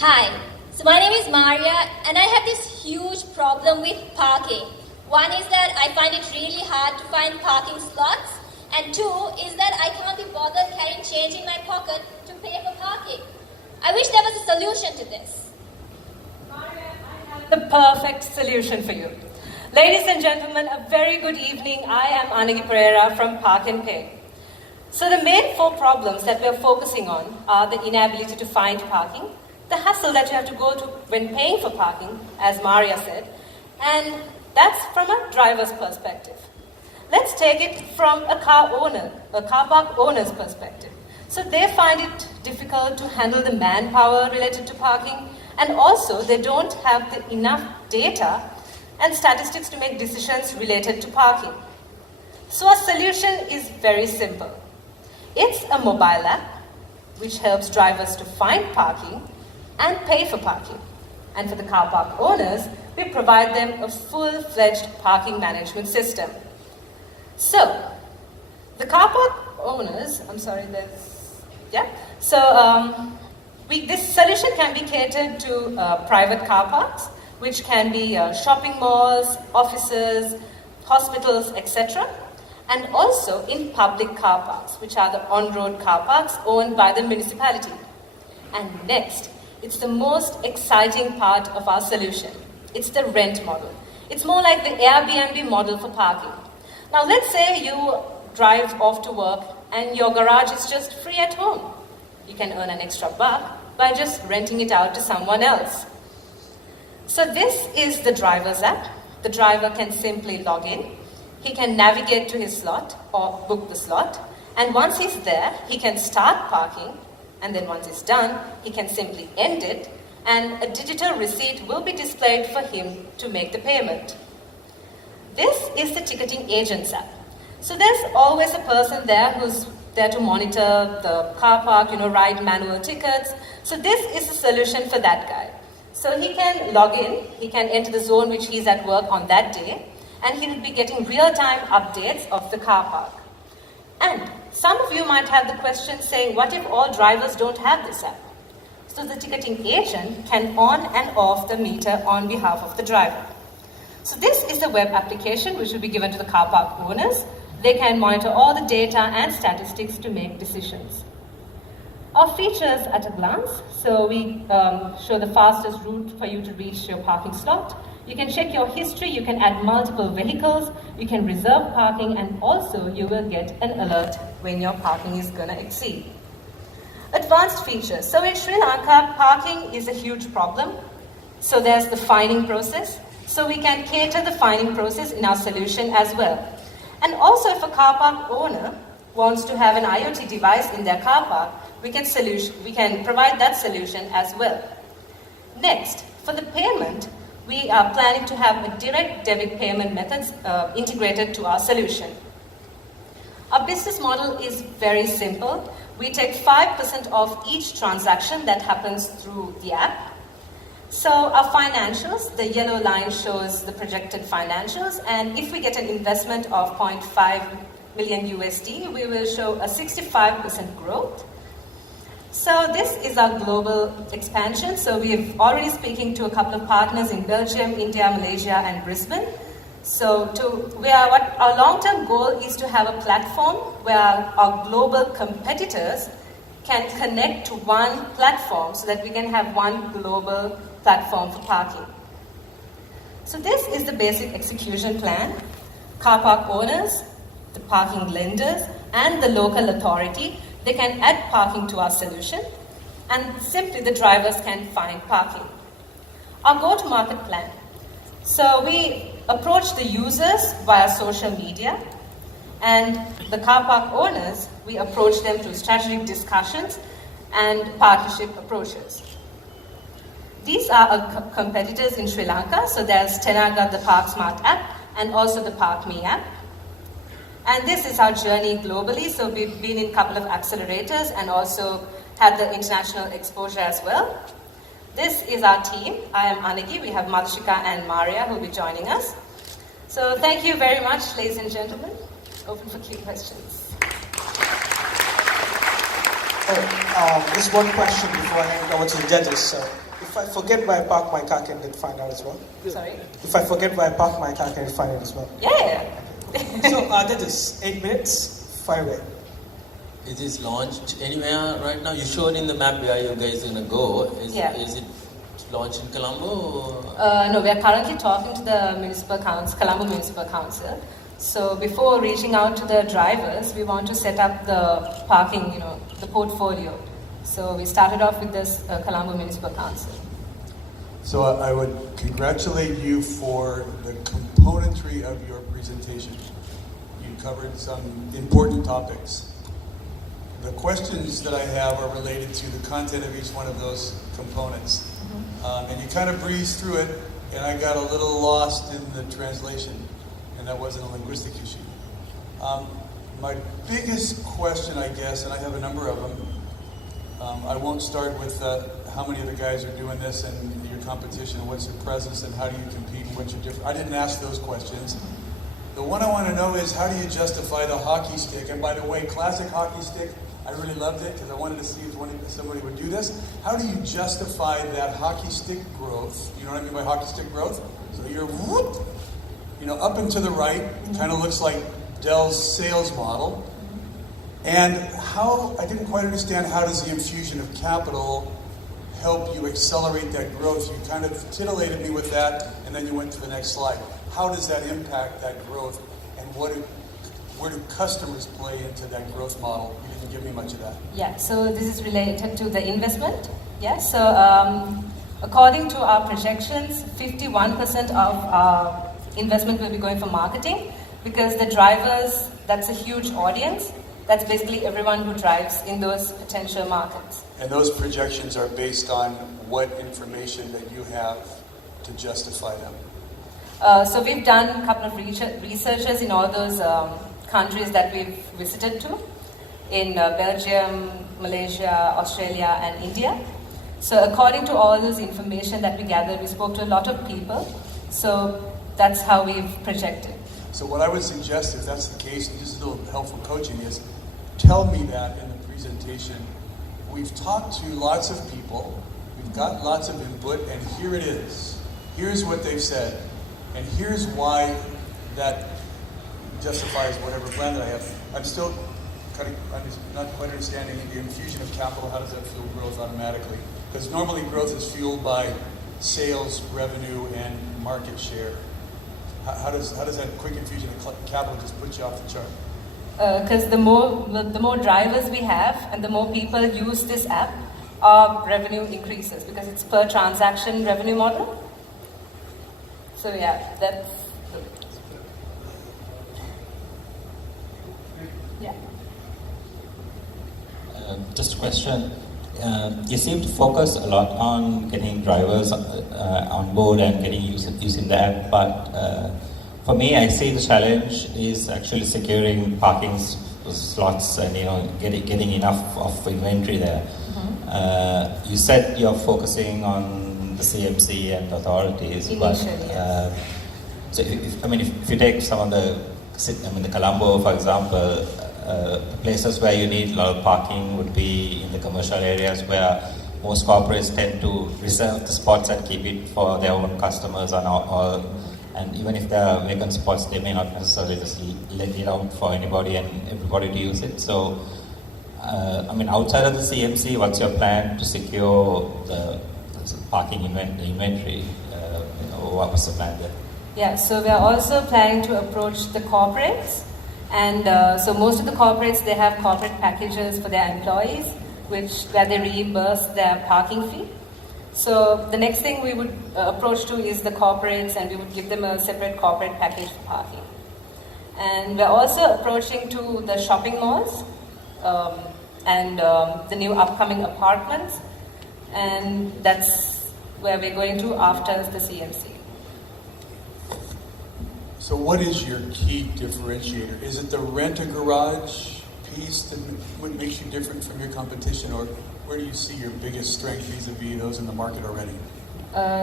Hi, so my name is Maria and I have this huge problem with parking. One is that I find it really hard to find parking slots, and two is that I cannot be bothered carrying change in my pocket to pay for parking. I wish there was a solution to this. Maria, I have the perfect solution for you. Ladies and gentlemen, a very good evening. I am Anagi Perera from Park&Pay. So the main four problems that we're focusing on are the inability to find parking, the hassle that you have to go to when paying for parking, as Maria said, and that's from a driver's perspective. Let's take it from a car park owner's perspective. So they find it difficult to handle the manpower related to parking, and also they don't have enough data and statistics to make decisions related to parking. So our solution is very simple. It's a mobile app which helps drivers to find parking and pay for parking. And for the car park owners, we provide them a full-fledged parking management system. So, the car park owners, this solution can be catered to private car parks, which can be shopping malls, offices, hospitals, etc. And also in public car parks, which are the on-road car parks owned by the municipality. And next, it's the most exciting part of our solution. It's the rent model. It's more like the Airbnb model for parking. Now let's say you drive off to work and your garage is just free at home. You can earn an extra buck by just renting it out to someone else. So this is the driver's app. The driver can simply log in. He can navigate to his slot or book the slot. And once he's there, he can start parking. And then once it's done, he can simply end it. And a digital receipt will be displayed for him to make the payment. This is the ticketing agent's app. So there's always a person there who's there to monitor the car park, write manual tickets. So this is a solution for that guy. So he can log in, he can enter the zone which he's at work on that day, and he will be getting real-time updates of the car park. And some of you might have the question saying, what if all drivers don't have this app? So the ticketing agent can on and off the meter on behalf of the driver. So this is the web application which will be given to the car park owners. They can monitor all the data and statistics to make decisions. Our features at a glance. So we show the fastest route for you to reach your parking slot. You can check your history, you can add multiple vehicles, you can reserve parking, and also you will get an alert when your parking is going to exceed. Advanced features. So in Sri Lanka, parking is a huge problem. So there's the fining process. So we can cater the fining process in our solution as well. And also if a car park owner wants to have an IoT device in their car park, we can provide that solution as well. Next, for the payment, we are planning to have a direct debit payment methods integrated to our solution. Our business model is very simple. We take 5% of each transaction that happens through the app. So our financials, the yellow line shows the projected financials, and if we get an investment of 0.5 million USD, we will show a 65% growth. So this is our global expansion. So we're already speaking to a couple of partners in Belgium, India, Malaysia, and Brisbane. So our long-term goal is to have a platform where our global competitors can connect to one platform so that we can have one global platform for parking. So this is the basic execution plan. Car park owners, the parking lenders, and the local authority, they can add parking to our solution, and simply the drivers can find parking. Our go-to-market plan. So we approach the users via social media, and the car park owners, we approach them through strategic discussions and partnership approaches. These are our competitors in Sri Lanka. So there's Tenaga, the Park Smart app, and also the Park.me app. And this is our journey globally. So we've been in a couple of accelerators and also had the international exposure as well. This is our team. I am Anagi. We have Madhusika and Maria who will be joining us. So thank you very much, ladies and gentlemen. Open for Q questions. Just one question before I hand it over to the judges. If I forget where I park my car, can it find out as well? Sorry? If I forget where I park my car, can it find it as well? Yeah. So that is 8 minutes, fire away. Is this launched anywhere right now? You showed in the map where you guys are going to go. Is it launched in Colombo? No, we are currently talking to the Colombo Municipal Council. So before reaching out to the drivers, we want to set up the parking, the portfolio. So we started off with this Colombo Municipal Council. So I would congratulate you for the componentry of your presentation. You covered some important topics. The questions that I have are related to the content of each one of those components. And you kind of breezed through it, and I got a little lost in the translation, and that wasn't a linguistic issue. My biggest question, I guess, and I have a number of them, I won't start with how many other guys are doing this and your competition, what's your presence, and how do you compete, and what's your difference. I didn't ask those questions. The one I want to know is, how do you justify the hockey stick? And by the way, classic hockey stick, I really loved it because I wanted to see if somebody would do this. How do you justify that hockey stick growth? You know what I mean by hockey stick growth? So you're whoop, up and to the right, kind of looks like Dell's sales model. And I didn't quite understand, how does the infusion of capital help you accelerate that growth? You kind of titillated me with that, and then you went to the next slide. How does that impact that growth, and where do customers play into that growth model? You didn't give me much of that. Yeah, so this is related to the investment. Yeah, so according to our projections, 51% of our investment will be going for marketing, because the drivers, that's a huge audience. That's basically everyone who drives in those potential markets. And those projections are based on what information that you have to justify them? So we've done a couple of researches in all those countries that we've visited to, in Belgium, Malaysia, Australia, and India. So according to all those information that we gathered, we spoke to a lot of people. So that's how we've projected. So what I would suggest, if that's the case, and just a little helpful coaching, is tell me that in the presentation. We've talked to lots of people, we've got lots of input, and here it is. Here's what they've said, and here's why that justifies whatever plan that I have. I'm still not quite understanding the infusion of capital. How does that fuel growth automatically? Because normally growth is fueled by sales, revenue, and market share. How does that quick infusion of capital just put you off the chart? Because the more drivers we have and the more people use this app, our revenue increases, because it's per transaction revenue model. So yeah, that's yeah. Just a question. You seem to focus a lot on getting drivers on board and getting using the app, but for me, I see the challenge is actually securing parking slots and getting enough of inventory there. You said you're focusing on the CMC and authorities, initially, yes. So if you take some of the Colombo, for example, the places where you need a lot of parking would be in the commercial areas, where most corporates tend to reserve the spots and keep it for their own customers, and even if there are vacant spots, they may not necessarily just let it out for anybody and everybody to use it. So, outside of the CMC, what's your plan to secure the parking inventory? What was the plan there? Yeah, so we are also planning to approach the corporates, and so most of the corporates, they have corporate packages for their employees, where they reimburse their parking fee. So the next thing we would approach to is the corporates, and we would give them a separate corporate package for parking. And we're also approaching to the shopping malls and the new upcoming apartments, and that's where we're going to after the CMC. So what is your key differentiator? Is it the rent-a-garage piece that what makes you different from your competition, or where do you see your biggest strength vis-a-vis those in the market already?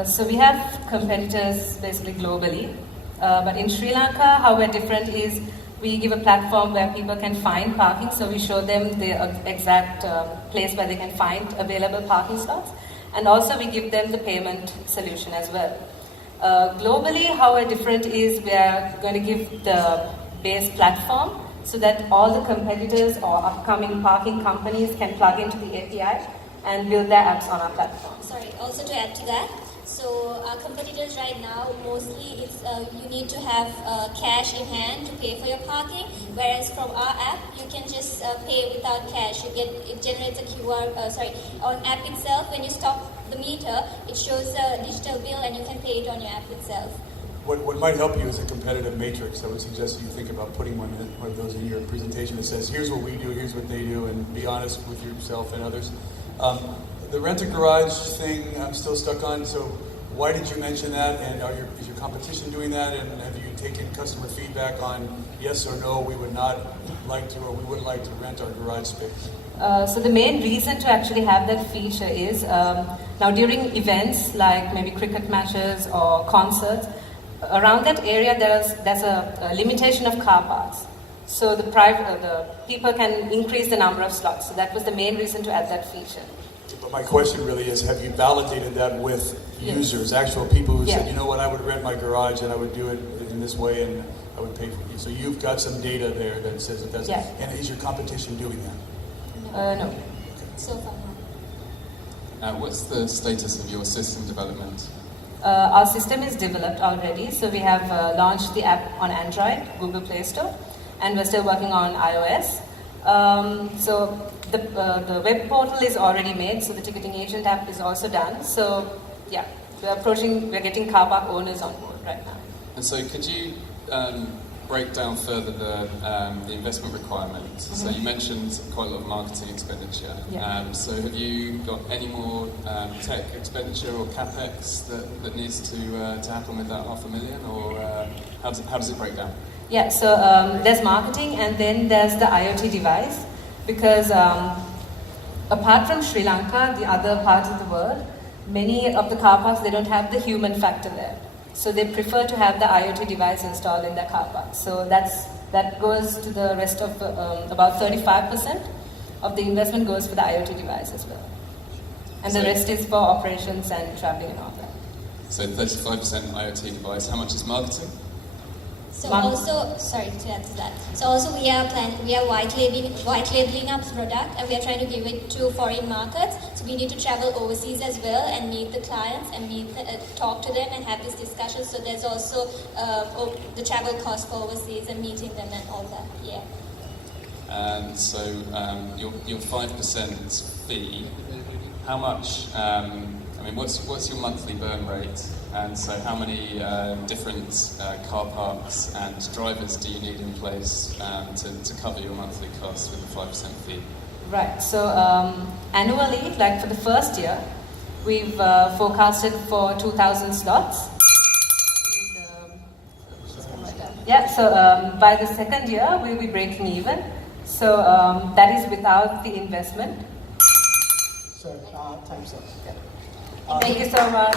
So we have competitors basically globally, but in Sri Lanka, how we're different is we give a platform where people can find parking, so we show them the exact place where they can find available parking slots. And also we give them the payment solution as well. Globally, how we're different is we are going to give the base platform so that all the competitors or upcoming parking companies can plug into the API and build their apps on our platform. Sorry, also to add to that, so our competitors right now, mostly it's you need to have cash in hand to pay for your parking, whereas from our app, you can just pay without cash. It generates a QR, on app itself, when you stop the meter, it shows a digital bill and you can pay it on your app itself. What might help you is a competitive matrix. I would suggest you think about putting one of those in your presentation that says, here's what we do, here's what they do, and be honest with yourself and others. The rent-a-garage thing I'm still stuck on, so why did you mention that, and is your competition doing that, and have you taken customer feedback on yes or no, we would not like to, or we would like to rent our garage space? So the main reason to actually have that feature is, now during events like maybe cricket matches or concerts, around that area there's a limitation of car parks. So the people can increase the number of slots. So that was the main reason to add that feature. But my question really is, have you validated that with users, actual people who said, you know what, I would rent my garage and I would do it in this way and I would pay for you. So you've got some data there that says it does. Yeah. And is your competition doing that? No. So far, no. What's the status of your system development? Our system is developed already. So we have launched the app on Android, Google Play Store, and we're still working on iOS. So the web portal is already made, so the ticketing agent app is also done. So yeah, we're getting car park owners on board right now. And so could you break down further the investment requirements? So you mentioned quite a lot of marketing expenditure. Yeah. So have you got any more tech expenditure or capex that needs to happen with that $500,000, or how does it break down? Yeah, so there's marketing and then there's the IoT device, because apart from Sri Lanka, the other parts of the world, many of the car parks, they don't have the human factor there. So they prefer to have the IoT device installed in their car park. So that goes to the rest of about 35% of the investment goes for the IoT device as well. And the rest is for operations and traveling and all that. So 35% IoT device. How much is marketing? So also, sorry to add to that. So also we are white labeling our product, and we are trying to give it to foreign markets. So we need to travel overseas as well and meet the clients and talk to them and have this discussion. So there's also the travel cost for overseas and meeting them and all that. Yeah. And so your 5% fee. How much? What's your monthly burn rate? And so how many different car parks and drivers do you need in place to cover your monthly costs with the 5% fee? Right, so annually, like for the first year, we've forecasted for 2,000 slots. Yeah, so by the second year, we'll be breaking even. So that is without the investment. So, time's up. Yeah. Thank you so much.